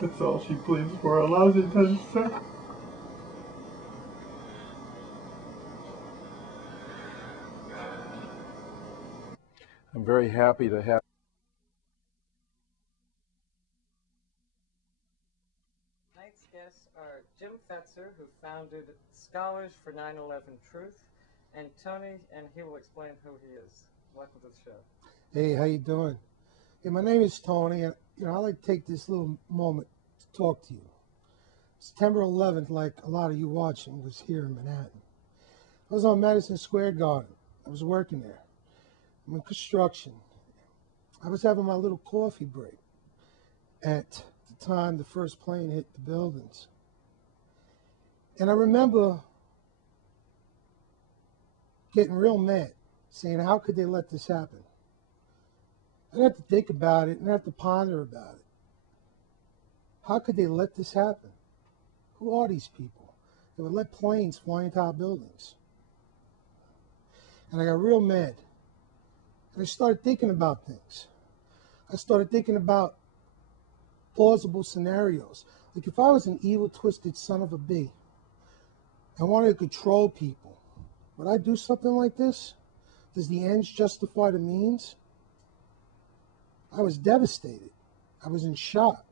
That's all she pleads for. Allows it to say. I'm very happy to have. Tonight's guests are Jim Fetzer, who founded Scholars for 9/11 Truth, and Tony, and he will explain who he is. Welcome to the show. Hey, how you doing? Yeah, my name is Tony, and I'd like to take this little moment to talk to you. September 11th, like a lot of you watching, was here in Manhattan. I was on Madison Square Garden. I was working there. I'm in construction. I was having my little coffee break at the time the first plane hit the buildings. And I remember getting real mad, saying, how could they let this happen? I didn't have to think about it, I didn't have to ponder about it. How could they let this happen? Who are these people that would let planes fly into our buildings? And I got real mad. And I started thinking about things. I started thinking about plausible scenarios. Like if I was an evil, twisted son of a bee, I wanted to control people, would I do something like this? Does the ends justify the means? I was devastated. I was in shock.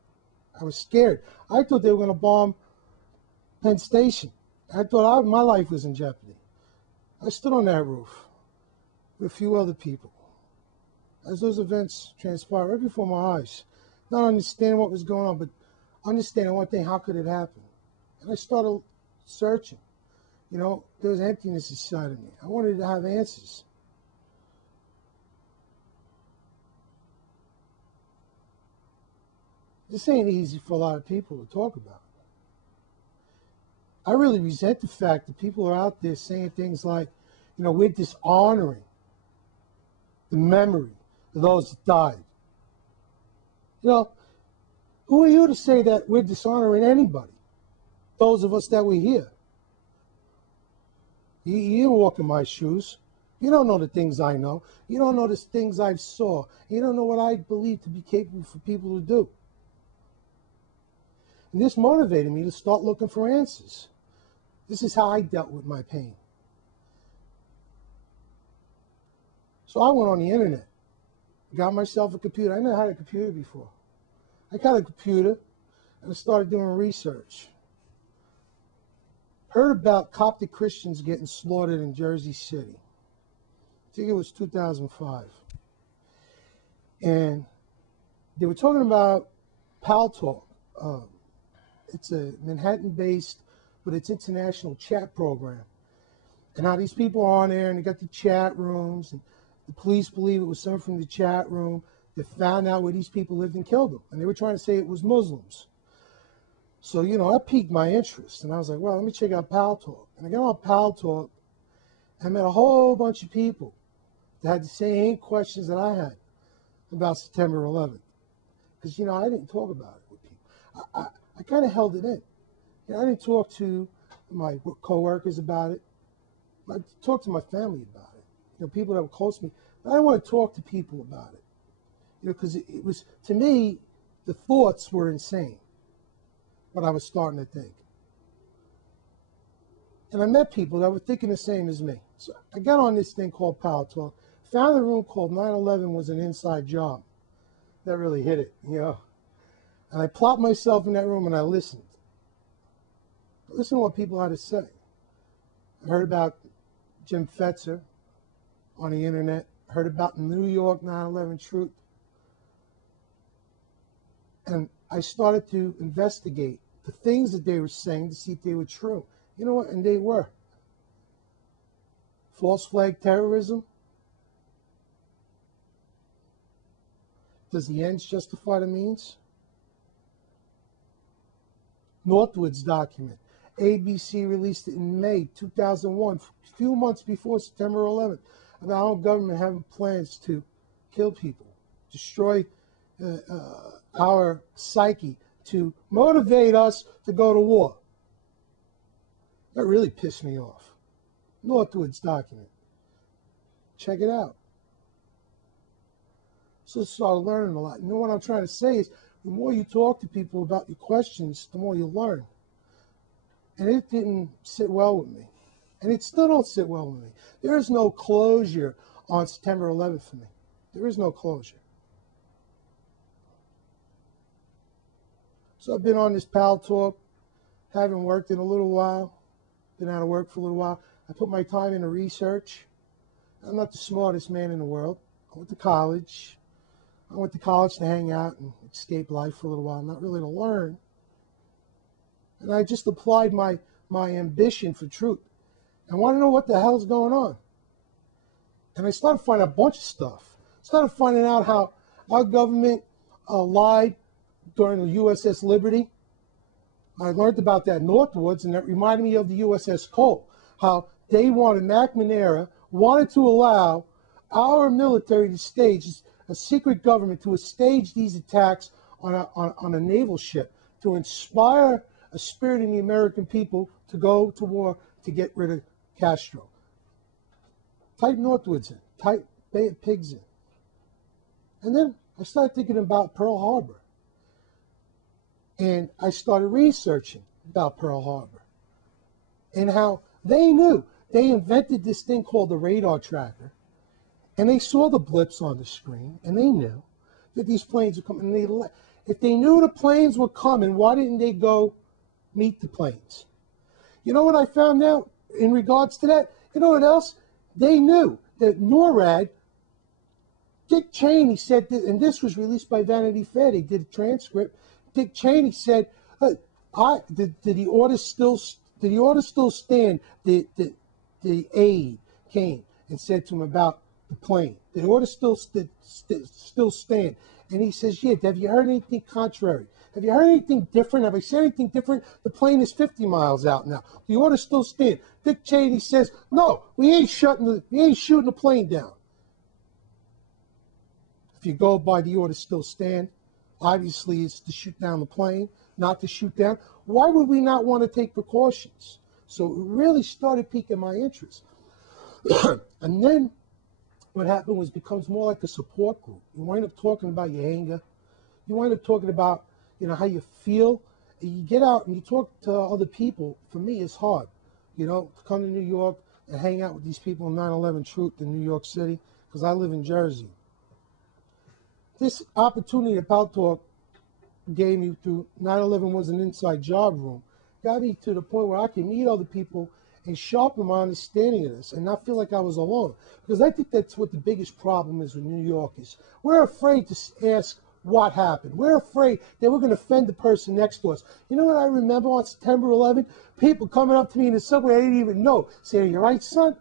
I was scared. I thought they were going to bomb Penn Station. I thought my life was in jeopardy. I stood on that roof with a few other people as those events transpired right before my eyes, not understanding what was going on, but understanding one thing: how could it happen? And I started searching. You know, there was emptiness inside of me. I wanted to have answers. This ain't easy for a lot of people to talk about. I really resent the fact that people are out there saying things like, you know, we're dishonoring the memory of those that died. You know, who are you to say that we're dishonoring anybody? Those of us that were here. You don't walk in my shoes. You don't know the things I know. You don't know the things I've saw. You don't know what I believe to be capable for people to do. And this motivated me to start looking for answers. This is how I dealt with my pain. So I went on the internet, got myself a computer. I never had a computer before. I got a computer and I started doing research. Heard about Coptic Christians getting slaughtered in Jersey City. I think it was 2005. And they were talking about Pal Talk. It's a Manhattan-based, but it's international chat program. And how these people are on there, and they got the chat rooms, and the police believe it was someone from the chat room that found out where these people lived and killed them. And they were trying to say it was Muslims. So, you know, that piqued my interest. And I was like, well, let me check out Pal Talk. And I got on Pal Talk, and I met a whole bunch of people that had the same questions that I had about September 11th. Because, you know, I didn't talk about it with people. I kind of held it in. You know, I didn't talk to my coworkers about it. I talked to my family about it. You know, people that were close to me. But I didn't want to talk to people about it. You know, because it was, to me, the thoughts were insane. What I was starting to think. And I met people that were thinking the same as me. So I got on this thing called Power Talk, found a room called 9/11 was an inside job. That really hit it, you know. And I plopped myself in that room and I listened. I listened to what people had to say. I heard about Jim Fetzer on the internet, heard about New York 9/11 Truth. And I started to investigate the things that they were saying to see if they were true. You know what? And they were. False flag terrorism. Does the ends justify the means? Northwood's document. ABC released it in May 2001, a few months before September 11th, about our government having plans to kill people, destroy our psyche, to motivate us to go to war. That really pissed me off. Northwood's document. Check it out. So I started learning a lot. You know what I'm trying to say is, the more you talk to people about your questions, the more you learn. And it didn't sit well with me. And it still don't sit well with me. There is no closure on September 11th for me. There is no closure. So I've been on this Pal Talk, haven't worked in a little while, been out of work for a little while. I put my time into research. I'm not the smartest man in the world. I went to college. I went to college to hang out and escape life for a little while, not really to learn. And I just applied my ambition for truth. I want to know what the hell's going on. And I started finding out a bunch of stuff. Started finding out how our government lied during the USS Liberty. I learned about that northwards, and that reminded me of the USS Cole, how they wanted, McNamara wanted to allow our military to stage, a secret government to stage these attacks on a naval ship to inspire a spirit in the American people to go to war to get rid of Castro. Type northwards in, type Bay of Pigs in. And then I started thinking about Pearl Harbor. And I started researching about Pearl Harbor and how they knew. They invented this thing called the radar tracker, and they saw the blips on the screen, and they knew that these planes were coming. And if they knew the planes were coming, why didn't they go meet the planes? You know what I found out in regards to that? You know what else? They knew that NORAD, Dick Cheney said, and this was released by Vanity Fair, they did a transcript. Dick Cheney said, did the order still stand? The aide came and said to him about the plane. The order still stand. And he says, yeah, have you heard anything contrary? Have you heard anything different? Have I said anything different? The plane is 50 miles out now. The order still stand. Dick Cheney says, no, we ain't shooting the plane down. If you go by the order still stand, obviously it's to shoot down the plane, not to shoot down. Why would we not want to take precautions? So it really started piquing my interest. And then what happened was it becomes more like a support group. You wind up talking about your anger. You wind up talking about, how you feel. And you get out and you talk to other people. For me, it's hard, to come to New York and hang out with these people in 9/11 Truth in New York City, because I live in Jersey. This opportunity at Pal Talk gave me through 9/11 was an inside job room, got me to the point where I can meet other people and sharpen my understanding of this and not feel like I was alone. Because I think that's what the biggest problem is with New Yorkers. We're afraid to ask what happened. We're afraid that we're going to offend the person next to us. You know what I remember on September 11th? People coming up to me in the subway I didn't even know, saying, "You right, son?"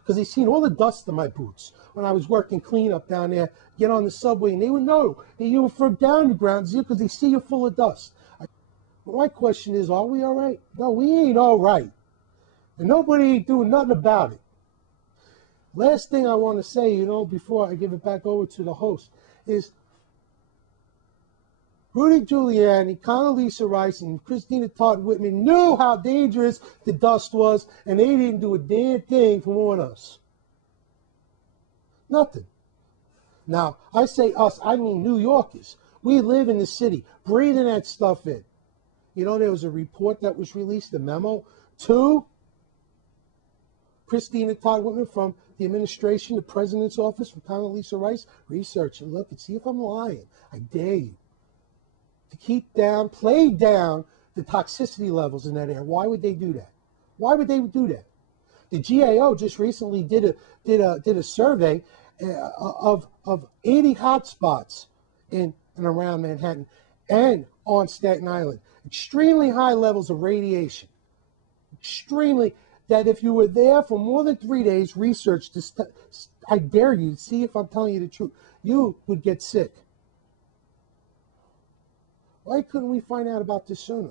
Because they seen all the dust on my boots when I was working cleanup down there, get on the subway, and they would know that you were from down the ground zero because they see you full of dust. But my question is, are we all right? No, we ain't all right. And nobody ain't doing nothing about it. Last thing I want to say, before I give it back over to the host, is Rudy Giuliani, Condoleezza Rice, and Christina Todd Whitman knew how dangerous the dust was, and they didn't do a damn thing to warn us. Nothing. Now, I say us, I mean New Yorkers. We live in the city, breathing that stuff in. There was a report that was released, a memo, to Christina Todd Whitman from the administration, the president's office, from Condoleezza Rice. Research and look and see if I'm lying. I dare you to keep down, play down the toxicity levels in that air. Why would they do that? Why would they do that? The GAO just recently did a survey of 80 hotspots in and around Manhattan and on Staten Island. Extremely high levels of radiation. Extremely, that if you were there for more than 3 days, research this. I dare you, see if I'm telling you the truth. You would get sick. Why couldn't we find out about this sooner?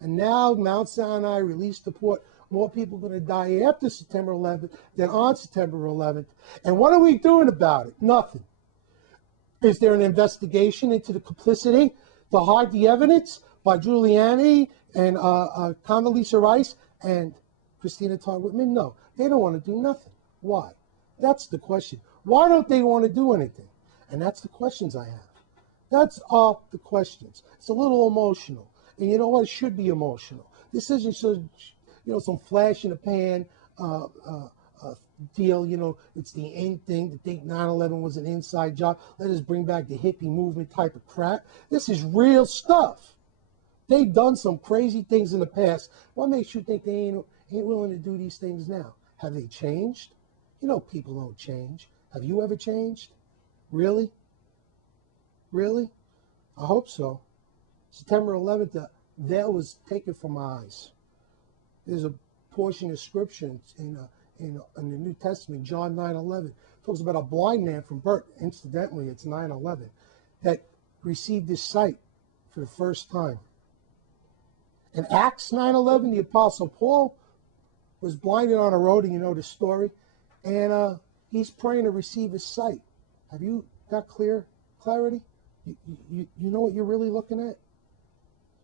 And now Mount Sinai released the report. More people are going to die after September 11th than on September 11th. And what are we doing about it? Nothing. Is there an investigation into the complicity to hide the evidence by Giuliani and Condoleezza Rice and Christina Todd Whitman? No, they don't want to do nothing. Why? That's the question. Why don't they want to do anything? And that's the questions I have. That's off the questions. It's a little emotional. And you know what? It should be emotional. This isn't some, some flash in the pan deal. It's the end thing to think 9/11 was an inside job. Let us bring back the hippie movement type of crap. This is real stuff. They've done some crazy things in the past. What makes you think they ain't willing to do these things now? Have they changed? People don't change. Have you ever changed? Really? Really? I hope so. September 11th, the veil was taken from my eyes. There's a portion of scripture in the New Testament, John 9:11, talks about a blind man from birth. Incidentally, it's 9/11 that received his sight for the first time. In Acts 9:11, the Apostle Paul was blinded on a road, and you know the story, and he's praying to receive his sight. Have you got clarity? You know what you're really looking at?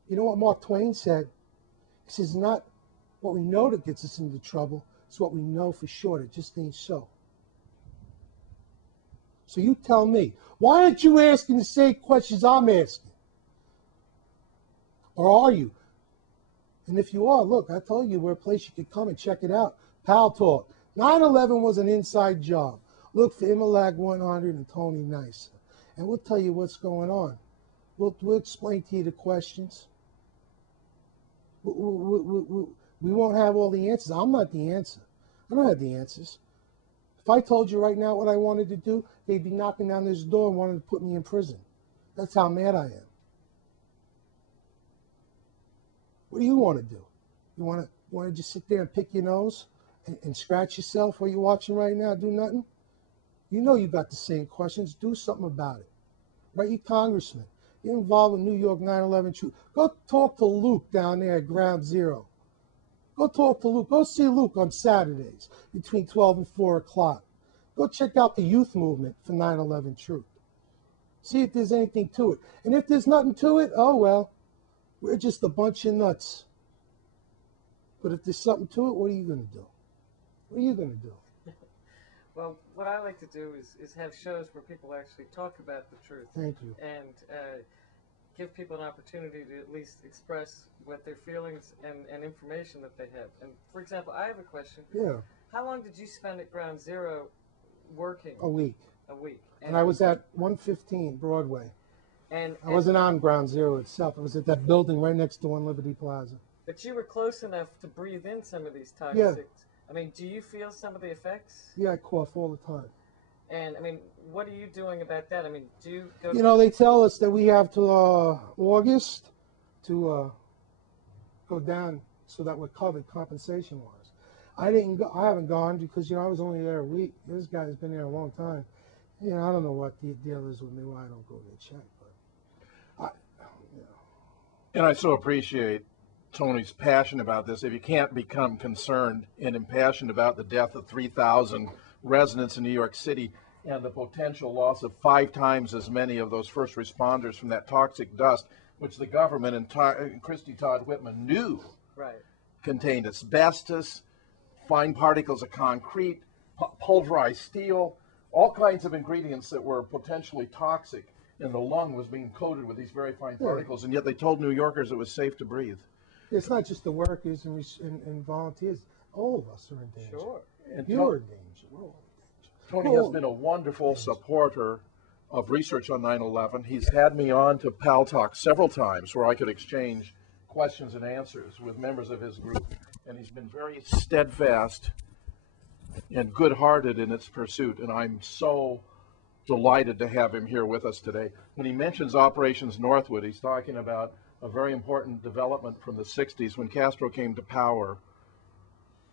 You know what Mark Twain said? He says, not what we know that gets us into trouble, it's what we know for sure. It just ain't so. So you tell me, why aren't you asking the same questions I'm asking? Or are you? And if you are, look, I told you we're a place you could come and check it out. Pal Talk. 9/11 was an inside job. Look for Imalag 100 and Tony Nice. And we'll tell you what's going on. We'll explain to you the questions. We won't have all the answers. I'm not the answer. I don't have the answers. If I told you right now what I wanted to do, they'd be knocking down this door and wanting to put me in prison. That's how mad I am. What do you want to do? You want to just sit there and pick your nose and scratch yourself while you're watching right now, do nothing? You know you got the same questions. Do something about it. Write your congressman. Get involved with New York 9/11 truth. Go talk to Luke down there at Ground Zero. Go talk to Luke. Go see Luke on Saturdays between 12 and 4 o'clock. Go check out the youth movement for 9/11 truth. See if there's anything to it. And if there's nothing to it, oh well, we're just a bunch of nuts. But if there's something to it, what are you going to do? What are you going to do? Well, what I like to do is have shows where people actually talk about the truth. Thank you. And give people an opportunity to at least express what their feelings and information that they have. And for example, I have a question. Yeah. How long did you spend at Ground Zero working? A week. A week. And I was at 115 Broadway. And I wasn't on Ground Zero itself. I was at that building right next to One Liberty Plaza. But you were close enough to breathe in some of these toxics. Yeah. I mean, do you feel some of the effects? Yeah, I cough all the time. And I mean, what are you doing about that? I mean, do you go? They tell us that we have to August to go down so that we're covered compensation-wise. I didn't go. I haven't gone because I was only there a week. This guy's been there a long time. I don't know what the deal is with me. Why I don't go get checked, but And I so appreciate Tony's passion about this. If you can't become concerned and impassioned about the death of 3,000 residents in New York City and the potential loss of 5 times as many of those first responders from that toxic dust, which the government and Christy Todd Whitman knew contained asbestos, fine particles of concrete, pulverized steel, all kinds of ingredients that were potentially toxic, and the lung was being coated with these very fine particles, and yet they told New Yorkers it was safe to breathe. It's not just the workers and volunteers. All of us are in danger. Sure. And you're in danger. We're all in danger. Tony has been a wonderful supporter of research on 9/11. He's had me on to Pal Talk several times where I could exchange questions and answers with members of his group, and he's been very steadfast and good-hearted in its pursuit, and I'm so delighted to have him here with us today. When he mentions Operations Northwood, he's talking about a very important development from the 60s when Castro came to power.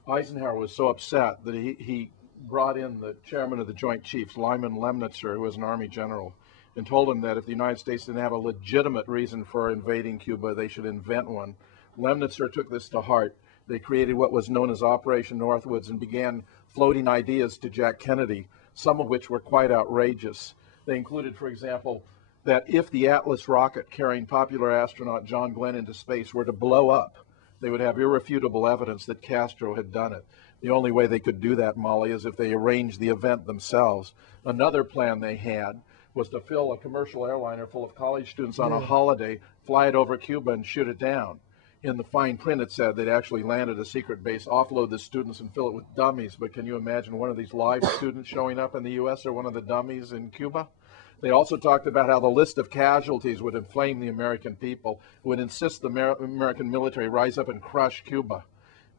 Eisenhower was so upset that he brought in the chairman of the Joint Chiefs, Lyman Lemnitzer, who was an Army general, and told him that if the United States didn't have a legitimate reason for invading Cuba, they should invent one. Lemnitzer took this to heart. They created what was known as Operation Northwoods and began floating ideas to Jack Kennedy, some of which were quite outrageous. They included, for example, that if the Atlas rocket carrying popular astronaut John Glenn into space were to blow up, they would have irrefutable evidence that Castro had done it. The only way they could do that, Molly, is if they arranged the event themselves. Another plan they had was to fill a commercial airliner full of college students on a holiday, fly it over Cuba, and shoot it down. In the fine print, it said they'd actually land at a secret base, offload the students, and fill it with dummies. But can you imagine one of these live students showing up in the U.S. or one of the dummies in Cuba? They also talked about how the list of casualties would inflame the American people, would insist the American military rise up and crush Cuba.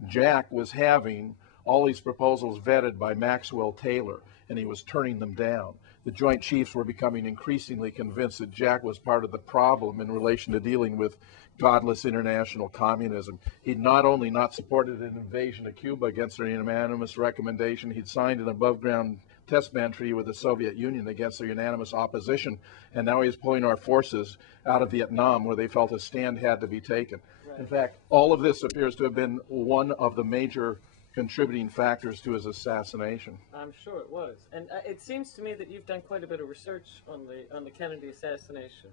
Jack was having all these proposals vetted by Maxwell Taylor, and he was turning them down. The Joint Chiefs were becoming increasingly convinced that Jack was part of the problem in relation to dealing with godless international communism. He'd not only not supported an invasion of Cuba against their unanimous recommendation, he'd signed an above-ground test ban treaty with the Soviet Union against their unanimous opposition, and now he's pulling our forces out of Vietnam where they felt a stand had to be taken. Right. In fact, all of this appears to have been one of the major contributing factors to his assassination. I'm sure it was. And it seems to me that you've done quite a bit of research on the Kennedy assassination.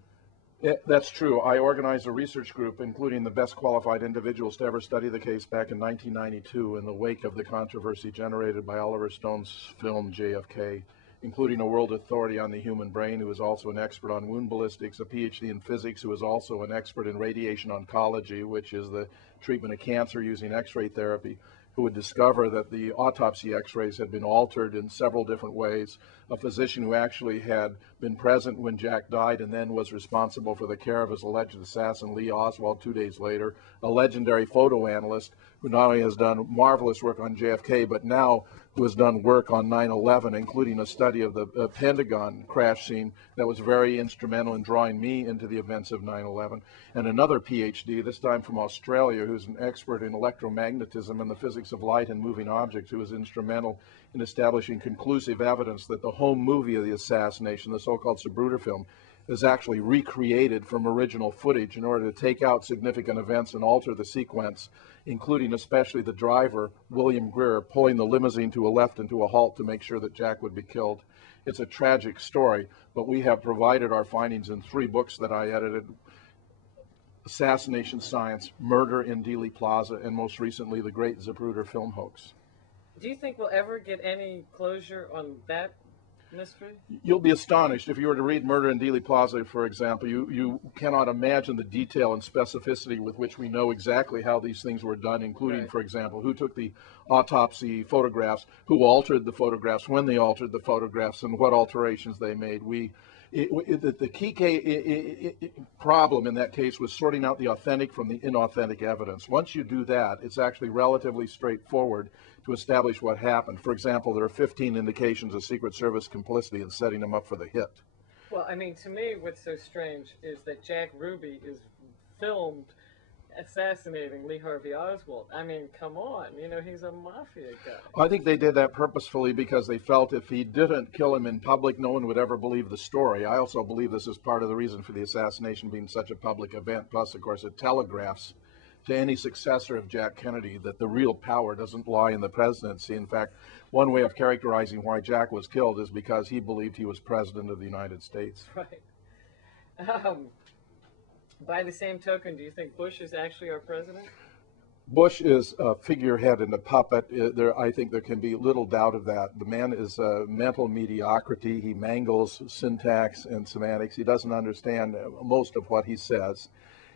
That's true. I organized a research group, including the best qualified individuals to ever study the case back in 1992 in the wake of the controversy generated by Oliver Stone's film JFK, including a world authority on the human brain who is also an expert on wound ballistics, a PhD in physics who is also an expert in radiation oncology, which is the treatment of cancer using X-ray therapy, who would discover that the autopsy X-rays had been altered in several different ways, a physician who actually had been present when Jack died and then was responsible for the care of his alleged assassin, Lee Oswald, 2 days later, a legendary photo analyst who not only has done marvelous work on JFK, but now who has done work on 9/11, including a study of the Pentagon crash scene that was very instrumental in drawing me into the events of 9/11, and another PhD, this time from Australia, who's an expert in electromagnetism and the physics of light and moving objects, who was instrumental in establishing conclusive evidence that the home movie of the assassination, the so-called Zapruder film, is actually recreated from original footage in order to take out significant events and alter the sequence, including especially the driver, William Greer, pulling the limousine to a left and to a halt to make sure that Jack would be killed. It's a tragic story, but we have provided our findings in 3 books that I edited: Assassination Science, Murder in Dealey Plaza, and most recently, The Great Zapruder Film Hoax. Do you think we'll ever get any closure on that mystery? You'll be astonished. If you were to read Murder in Dealey Plaza, for example, you cannot imagine the detail and specificity with which we know exactly how these things were done, including, for example, who took the autopsy photographs, who altered the photographs, when they altered the photographs, and what alterations they made. The key problem in that case was sorting out the authentic from the inauthentic evidence. Once you do that, it's actually relatively straightforward to establish what happened. For example, there are 15 indications of Secret Service complicity in setting them up for the hit. Well, I mean, to me, what's so strange is that Jack Ruby is filmed assassinating Lee Harvey Oswald. I mean, come on, you know, he's a mafia guy. I think they did that purposefully because they felt if he didn't kill him in public, no one would ever believe the story. I also believe this is part of the reason for the assassination being such a public event. Plus, of course, it telegraphs to any successor of Jack Kennedy that the real power doesn't lie in the presidency. In fact, one way of characterizing why Jack was killed is because he believed he was president of the United States. Right. By the same token, do you think Bush is actually our president? Bush is a figurehead and a puppet. I think there can be little doubt of that. The man is a mental mediocrity. He mangles syntax and semantics. He doesn't understand most of what he says.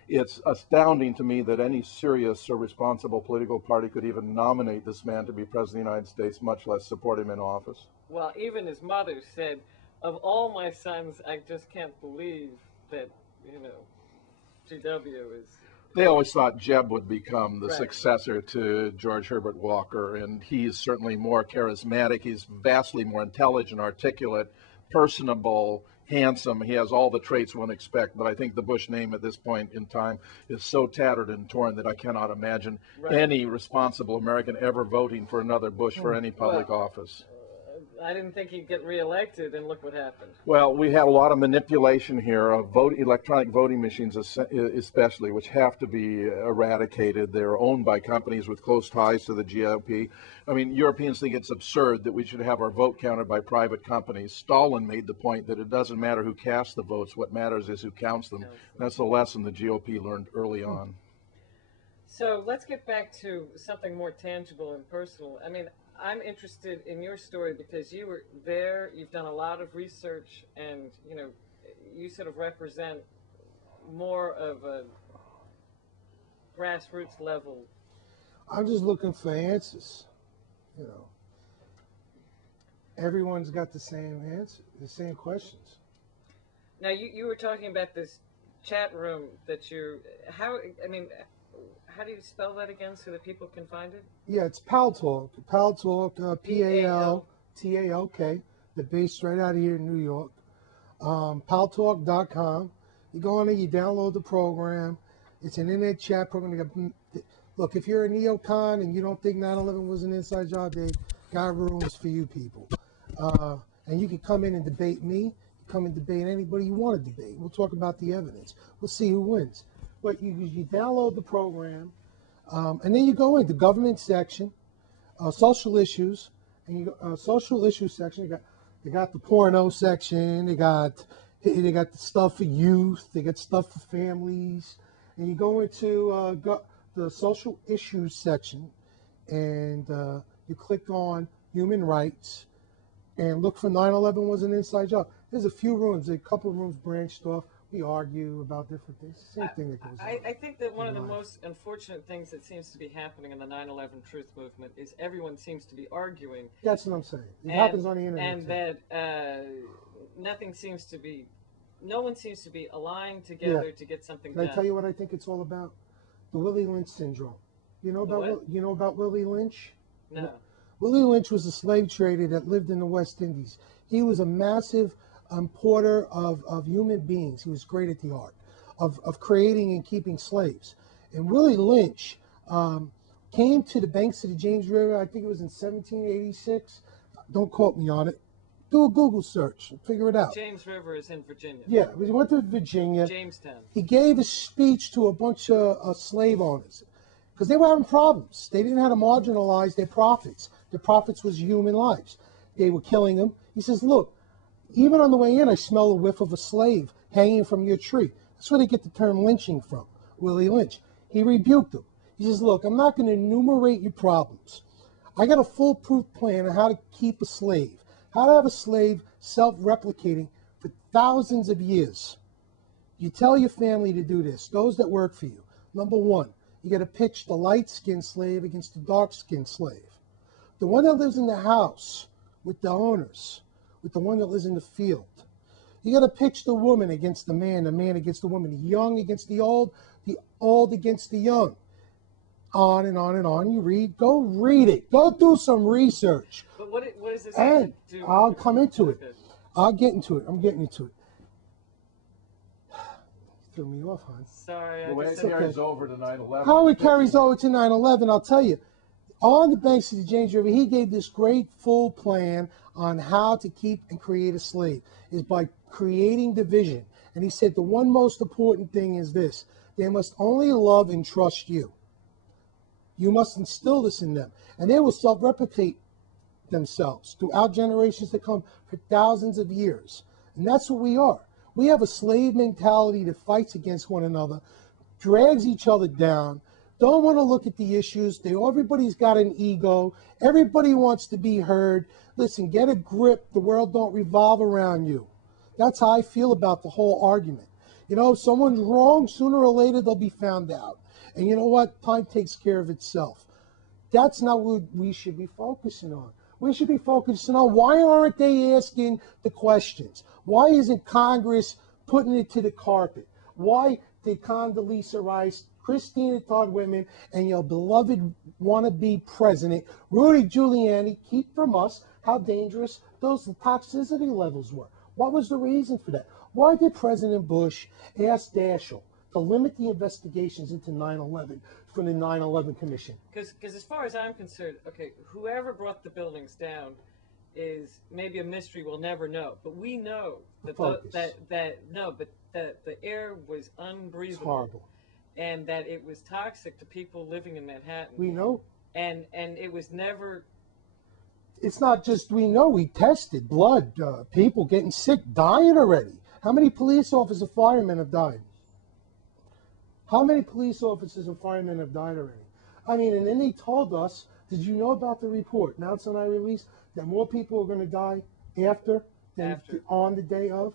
It's astounding to me that any serious or responsible political party could even nominate this man to be president of the United States, much less support him in office. Well, even his mother said, of all my sons, I just can't believe that, you know, GW is... They always thought Jeb would become the successor to George Herbert Walker, and he's certainly more charismatic. He's vastly more intelligent, articulate, personable, handsome. He has all the traits one expects, but I think the Bush name at this point in time is so tattered and torn that I cannot imagine any responsible American ever voting for another Bush for any public office. I didn't think he'd get reelected, and look what happened. Well, we had a lot of manipulation here of electronic voting machines especially, which have to be eradicated. They're owned by companies with close ties to the GOP. I mean, Europeans think it's absurd that we should have our vote counted by private companies. Stalin made the point that it doesn't matter who casts the votes. What matters is who counts them. That's the lesson the GOP learned early on. So let's get back to something more tangible and personal. I mean, I'm interested in your story because you were there. You've done a lot of research, and you sort of represent more of a grassroots level. I'm just looking for answers. You know, everyone's got the same answer, the same questions. Now, you were talking about this chat room that how do you spell that again so that people can find it? Yeah, it's Pal Talk. Pal Talk, PALTALK. They're based right out of here in New York. Paltalk.com. You go on there, you download the program. It's an internet chat program. Look, if you're a neocon and you don't think 9/11 was an inside job, they got rooms for you people. And you can come in and debate me. Come and debate anybody you want to debate. We'll talk about the evidence. We'll see who wins. But you download the program, and then you go in the government section, social issues, and social issues section. They got the porno section. They got the stuff for youth. They got stuff for families. And you go into the social issues section, and you click on human rights, and look for 9/11 was an inside job. There's a few rooms, a couple of rooms branched off. We argue about different things. Same thing that goes on. I think that one of the most unfortunate things that seems to be happening in the 9/11 truth movement is everyone seems to be arguing. That's what I'm saying. It happens on the internet. And too. that no one seems to be aligning together to get something Can done. I tell you what I think it's all about? The Willie Lynch syndrome. You know about Willie Lynch? No. Willie Lynch was a slave trader that lived in the West Indies. He was a massive importer of human beings. He was great at the art of creating and keeping slaves. And Willie Lynch came to the banks of the James River, I think it was in 1786. Don't quote me on it. Do a Google search and figure it out. James River is in Virginia. Yeah, he went to Virginia. Jamestown. He gave a speech to a bunch of slave owners because they were having problems. They didn't know how to marginalize their profits. Their profits was human lives. They were killing them. He says, look, even on the way in, I smell a whiff of a slave hanging from your tree. That's where they get the term lynching from, Willie Lynch. He rebuked them. He says, look, I'm not going to enumerate your problems. I got a foolproof plan on how to keep a slave, how to have a slave self-replicating for thousands of years. You tell your family to do this, those that work for you. Number one, you got to pitch the light-skinned slave against the dark-skinned slave. The one that lives in the house with the owners, with the one that lives in the field. You got to pitch the woman against the man against the woman, the young against the old against the young. On and on and on. You read, go read it. Go do some research. But what is this? And do? I'll come into it. Okay. I'll get into it. I'm getting into it. Threw me off, hon. Sorry. The way it carries over to 9/11. How it carries over to 9/11, I'll tell you. On the banks of the James River, he gave this great full plan on how to keep and create a slave, is by creating division. And he said the one most important thing is this: they must only love and trust you. You must instill this in them, and they will self-replicate themselves throughout generations to come for thousands of years. And that's what we are. We have a slave mentality that fights against one another, drags each other down, don't want to look at the issues. Everybody's got an ego. Everybody wants to be heard. Listen, get a grip. The world don't revolve around you. That's how I feel about the whole argument. You know, if someone's wrong, sooner or later they'll be found out. And you know what? Time takes care of itself. That's not what we should be focusing on. We should be focusing on why aren't they asking the questions? Why isn't Congress putting it to the carpet? Why did Condoleezza Rice, Christina Todd Whitman, and your beloved wannabe president, Rudy Giuliani, keep from us how dangerous those toxicity levels were? What was the reason for that? Why did President Bush ask Daschle to limit the investigations into 9/11 from the 9/11 Commission? Because as far as I'm concerned, okay, whoever brought the buildings down is maybe a mystery we'll never know. But we know that the air was unbreathable. It's horrible. And that it was toxic to people living in Manhattan. We know. And it was never. It's not just we know. We tested blood. People getting sick, dying already. How many police officers and firemen have died? How many police officers and firemen have died already? I mean, and then they told us Did you know about the report? Now it's on our release that more people are going to die after than After. on the day of.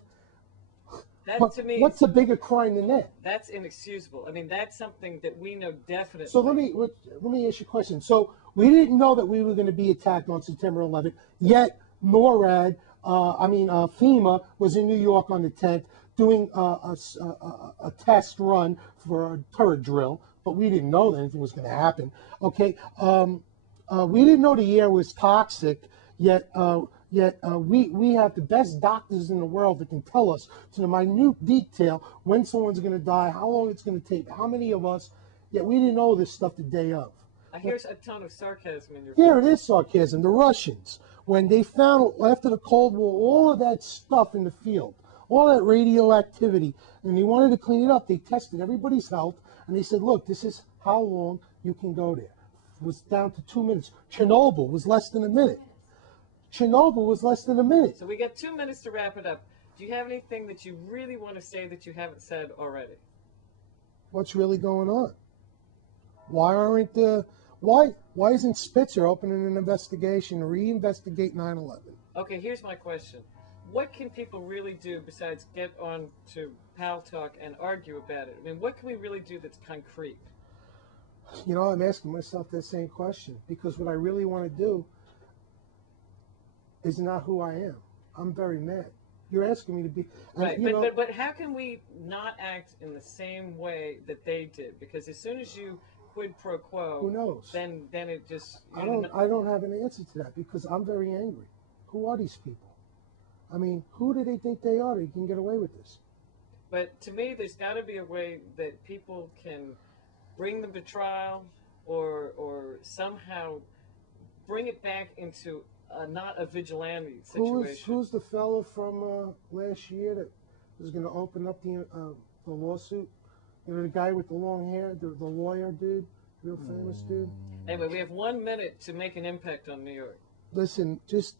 That to me, What's a bigger crime than that? that's inexcusable. I mean, that's something that we know definitely. So let me ask you a question. So we didn't know that we were going to be attacked on September 11th. Yet NORAD, FEMA was in New York on the 10th doing a test run for a turret drill, but we didn't know that anything was going to happen. Okay, we didn't know the air was toxic. Yet we have the best doctors in the world that can tell us to the minute detail when someone's going to die, how long it's going to take, how many of us. Yet we didn't know this stuff the day of. I hear a tone of sarcasm in your Here voice. it is, sarcasm. The Russians, when they found after the Cold War all of that stuff in the field, all that radioactivity, and they wanted to clean it up, they tested everybody's health, and they said, look, this is how long you can go there. It was down to 2 minutes. Chernobyl was less than a minute. Chernobyl was less than a minute. So we got 2 minutes to wrap it up. Do you have anything that you really want to say that you haven't said already? What's really going on? Why isn't Spitzer opening an investigation to reinvestigate 9/11? Okay, here's my question. What can people really do besides get on to Pal Talk and argue about it? I mean, what can we really do that's concrete? You know, I'm asking myself that same question because what I really want to do is not who I am. I'm very mad. You're asking me to be. Right, but how can we not act in the same way that they did? Because as soon as you quid pro quo, who knows? Then it just. I don't have an answer to that because I'm very angry. Who are these people? I mean, who do they think they are? They can get away with this. But to me, there's got to be a way that people can bring them to trial, or somehow bring it back into not a vigilante situation. Who's the fellow from last year that was going to open up the lawsuit? You know, the guy with the long hair, the lawyer dude, real famous dude. Anyway, we have 1 minute to make an impact on New York. Listen, just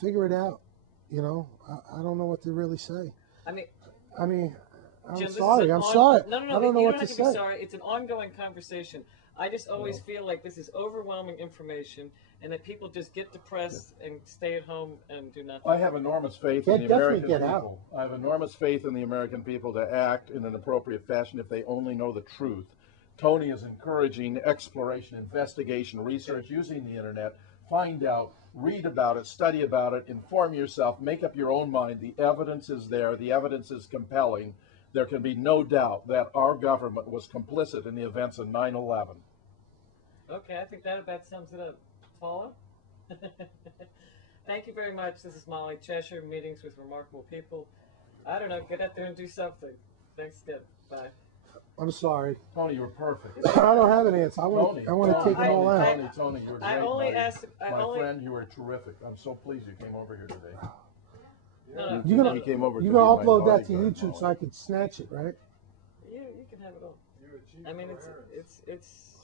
figure it out. You know, I don't know what to really say. I mean, I'm Jim, sorry. No, I don't know you what don't to have say. to be sorry. It's an ongoing conversation. I just always feel like this is overwhelming information, and that people just get depressed and stay at home and do nothing. I have enormous faith in the American people. I have enormous faith in the American people to act in an appropriate fashion if they only know the truth. Tony is encouraging exploration, investigation, research using the internet. Find out, read about it, study about it, inform yourself, make up your own mind. The evidence is there. The evidence is compelling. There can be no doubt that our government was complicit in the events of 9/11. Okay, I think that about sums it up. Paula? Thank you very much. This is Molly Cheshire, Meetings with Remarkable People. I don't know, get out there and do something. Thanks again. Bye. I'm sorry. Tony, you were perfect. I don't have an answer. I want to take them all out. Tony, you were great. I only asked. My friend, you were terrific. I'm so pleased you came over here today. No, You're gonna upload that to YouTube so I could snatch it, right? You can have it all. I mean, it's